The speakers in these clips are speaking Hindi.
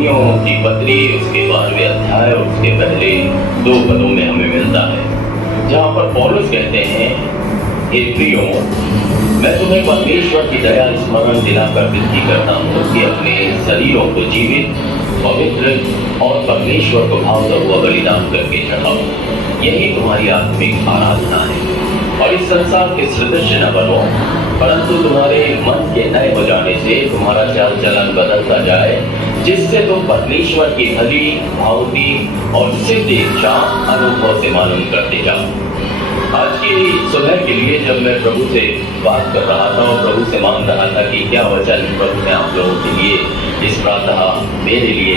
रोमियो की पत्री उसके 12वें अध्याय और उसके पहले 2 पदों में हमें मिलता है, जहाँ पर पौलुस कहते हैं, हे प्रियो, मैं तुम्हें परमेश्वर की दया स्मरण दिलाकर विनती करता हूँ कि अपने शरीरों को जीवित, पवित्र और परमेश्वर को भावता हुआ बलिदान करके चढ़ाओ। यही तुम्हारी आत्मिक आराधना है। और इस संसार के सदस्य न बनो, परंतु तुम्हारे मन के नए हो जाने से तुम्हारा चाल चलन बदलता जाए, जिससे तुम परमेश्वर की भली, भावती और सिद्ध इच्छा अनुभव से मालूम करते जाओ। आज की सुबह के लिए जब मैं प्रभु से बात कर रहा था और प्रभु से मांग रहा था कि क्या वचन प्रभु ने आप लोगों के लिए इस प्रातः, मेरे लिए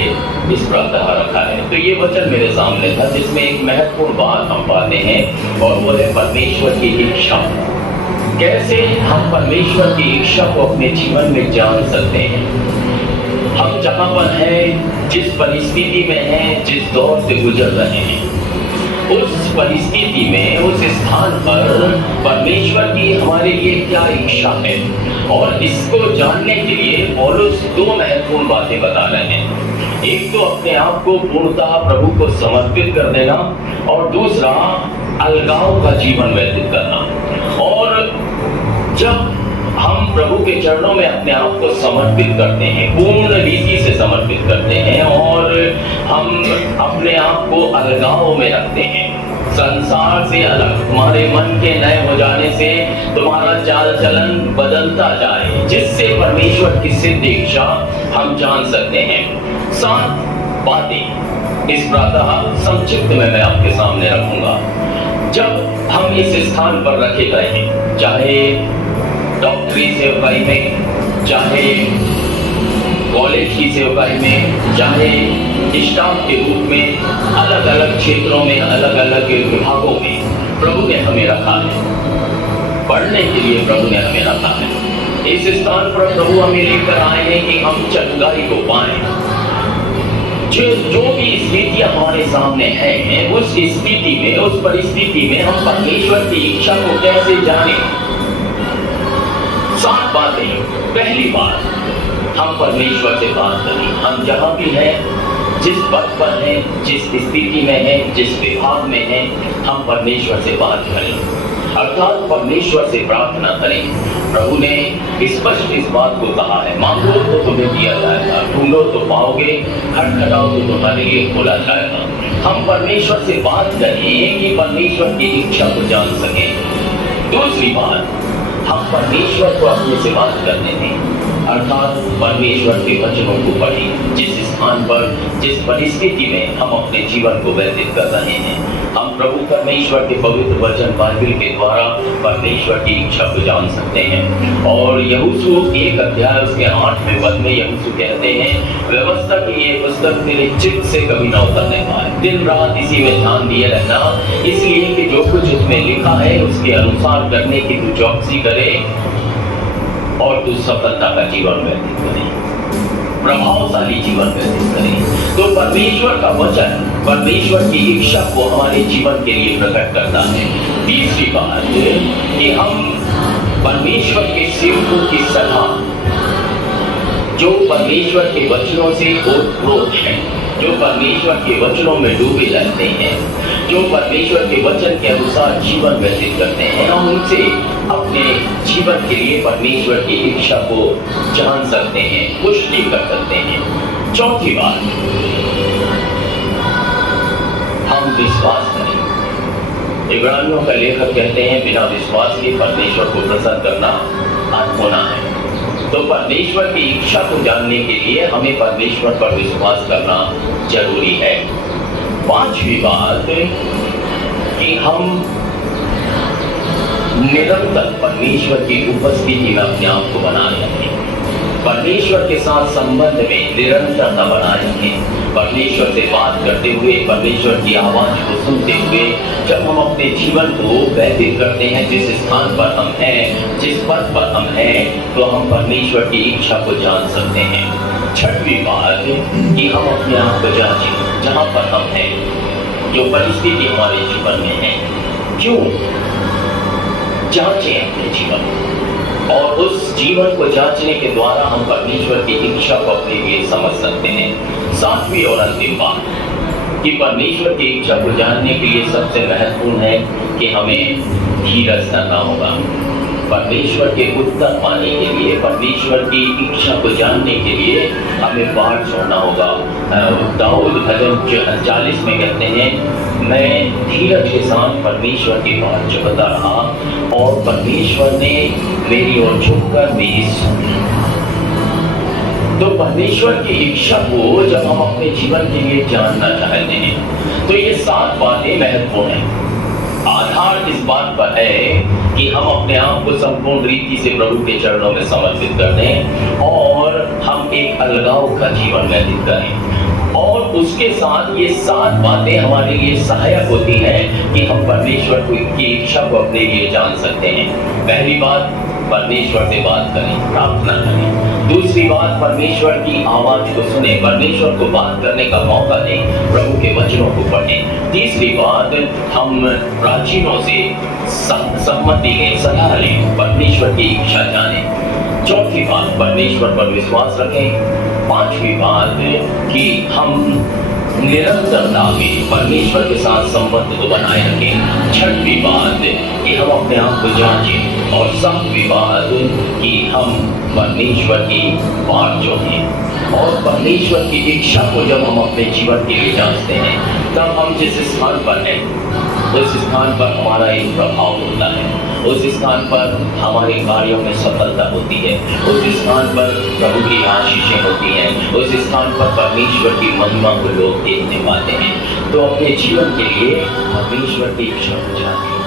इस प्रातः रखा है, तो ये वचन मेरे सामने था जिसमें एक महत्वपूर्ण बात हम पाते हैं और वो है परमेश्वर की इच्छा। कैसे हम परमेश्वर की इच्छा को अपने जीवन में जान सकते हैं। हम जहाँ पर हैं, जिस परिस्थिति में हैं, जिस दौर से गुजर रहे हैं, उस परिस्थिति में, उस स्थान पर परमेश्वर की हमारे लिए क्या इच्छा है, और इसको जानने के लिए पौलुस 2 महत्वपूर्ण बातें बता रहे हैं। एक तो अपने आप को पूर्णतः प्रभु को समर्पित कर देना, और दूसरा अलगाव का जीवन व्यतीत करना। और जब हम प्रभु के चरणों में अपने आप को समर्पित करते हैं, पूर्ण रीति से समर्पित करते हैं, और हम अपने आप को अलगाव में रखते हैं, संसार से अलग, तुम्हारे मन के नए हो जाने से तुम्हारा चाल चलन बदलता जाए, जिससे परमेश्वर की सिद्ध इच्छा हम जान सकते हैं। 7 बातें इस प्रातः संक्षिप्त में मैं आपके सामने रखूंगा। जब हम इस स्थान पर रखे गए हैं, चाहे डॉक्टरी सेवकाई में, चाहे कॉलेज की सेवकाई में, चाहे स्टाफ के रूप में, अलग अलग क्षेत्रों में, अलग अलग विभागों में प्रभु ने हमें रखा है। पढ़ने के लिए प्रभु ने हमें रखा है। इस स्थान पर प्रभु हमें लेकर आए हैं कि हम चंगाई को पाएं। जो भी स्थितियां हमारे सामने हैं, उस स्थिति में, उस परिस्थिति में हम परमेश्वर की इच्छा को कैसे जाने। 7 बातें। पहली बात, हम परमेश्वर से बात करें। हम जहां भी हैं, जिस पद पर हैं, जिस स्थिति में हैं, जिस विभाग में हैं, हम परमेश्वर से बात करें, अर्थात परमेश्वर से प्रार्थना करें। प्रभु ने स्पष्ट इस बात को कहा है, मांगो तो तुम्हें दिया जाएगा, ढूंढो तो पाओगे, खटखटाओ तो तुम्हारे लिए खोला जाएगा। हम परमेश्वर से बात करें कि परमेश्वर की इच्छा को जान सकें। दूसरी बात, हम परमेश्वर को अपने से बात करने दें, अर्थात परमेश्वर के वचनों को पढ़ें। जिस स्थान पर, जिस परिस्थिति में हम अपने जीवन को व्यतीत कर रहे हैं, हम प्रभु परमेश्वर के पवित्र वचन बाइबल के द्वारा परमेश्वर की इच्छा को जान सकते हैं। और यहोशू 1 अध्याय उसके 8वें पद में यहोशू कहते हैं, व्यवस्था की ये पुस्तक तेरे चित्त से कभी न उतरने पाए, दिन रात इसी में ध्यान दिए रहना, इसलिए कि जो कुछ उसमें लिखा है उसके अनुसार करने की तू चौकसी करे और तू सफलता का जीवन व्यतीत करे, प्रभावशाली जीवन व्यतीत करे। तो परमेश्वर का वचन परमेश्वर की इच्छा को हमारे जीवन के लिए प्रकट करता है। तीसरी बात कि हम परमेश्वर के सेवकों की सलाह, जो परमेश्वर के वचनों से ओतप्रोत हैं, जो परमेश्वर के वचनों में डूबे रहते हैं, जो परमेश्वर के वचन के अनुसार जीवन व्यतीत करते हैं, हम उनसे अपने जीवन के लिए परमेश्वर की इच्छा को जान सकते हैं, पुष्टि कर सकते हैं। चौथी बात, हम विश्वास करें। इब्रानियों का लेखक कहते हैं, बिना विश्वास के परमेश्वर को प्रसन्न करना अधूरा है। तो परमेश्वर की इच्छा को जानने के लिए हमें परमेश्वर पर विश्वास करना जरूरी है। 5वीं बात कि हम निरंतर परमेश्वर की उपस्थिति में अपने आप को बनाए रखें, परमेश्वर के साथ संबंध में निरंतरता बनाए रखें। परमेश्वर से बात करते हुए, परमेश्वर की आवाज को सुनते हुए जब हम अपने जीवन को व्यतीत करते हैं, जिस स्थान पर हम हैं, जिस पद पर हम हैं, तो हम परमेश्वर की इच्छा को जान सकते हैं। 6वीं बात कि हम अपने आप को जांचें, जहाँ पर हम हैं, जो परिस्थिति हमारे जीवन में है, क्यों जांचें अपने जीवन, और उस जीवन को जांचने के द्वारा हम परमेश्वर की इच्छा को अपने लिए समझ सकते हैं। सातवीं और अंतिम बात कि परमेश्वर की इच्छा को जानने के लिए सबसे महत्वपूर्ण है कि हमें धीरज धरना होगा। परमेश्वर के उत्तर पाने के लिए, परमेश्वर की इच्छा को जानने के लिए हमें बाट छोड़ना होगा। दाऊद भजन 40 में कहते हैं, मैं धीरज के साथ परमेश्वर की बाट चुकता रहा और परमेश्वर ने मेरी ओर झुककर मेरी सुनी। तो परमेश्वर की इच्छा को जब हम अपने जीवन के लिए जानना चाहते हैं तो ये 7 बातें महत्वपूर्ण हैं। आधार इस बात पर है कि हम अपने आप को संपूर्ण रीति से प्रभु के चरणों में समर्पित कर दें और हम एक अलगाव का जीवन व्यतीत करें। और उसके साथ ये 7 बातें हमारे लिए सहायक होती हैं कि हम परमेश्वर की इच्छा को अपने लिए जान सकते हैं। पहली बात, परमेश्वर से बात करें, प्रार्थना करें। दूसरी बात, परमेश्वर की आवाज को सुने, परमेश्वर को बात करने का मौका दें, प्रभु के वचनों को पढ़ें। तीसरी बात, हम प्राचीनों से सम्मति लें, सलाह लें, परमेश्वर की इच्छा जानें। चौथी बात, परमेश्वर पर विश्वास रखें। पांचवी बात कि हम निरंतरता में परमेश्वर के साथ संबंध को बनाए रखें। छठवीं बात कि हम अपने आप को जांचें। और सातवीं बात कि हम परमेश्वर की बाट जोहें। और परमेश्वर की इच्छा को जब हम अपने जीवन के लिए जांचते हैं तब हम जिस स्थान पर हैं उस स्थान पर हमारा एक प्रभाव होता है, उस स्थान पर हमारे कार्यों में सफलता होती है, उस स्थान पर प्रभु की आशीषें होती हैं, उस स्थान पर परमेश्वर की महिमा को लोग देखने पाते हैं। तो अपने जीवन के लिए परमेश्वर की इच्छा को जानें।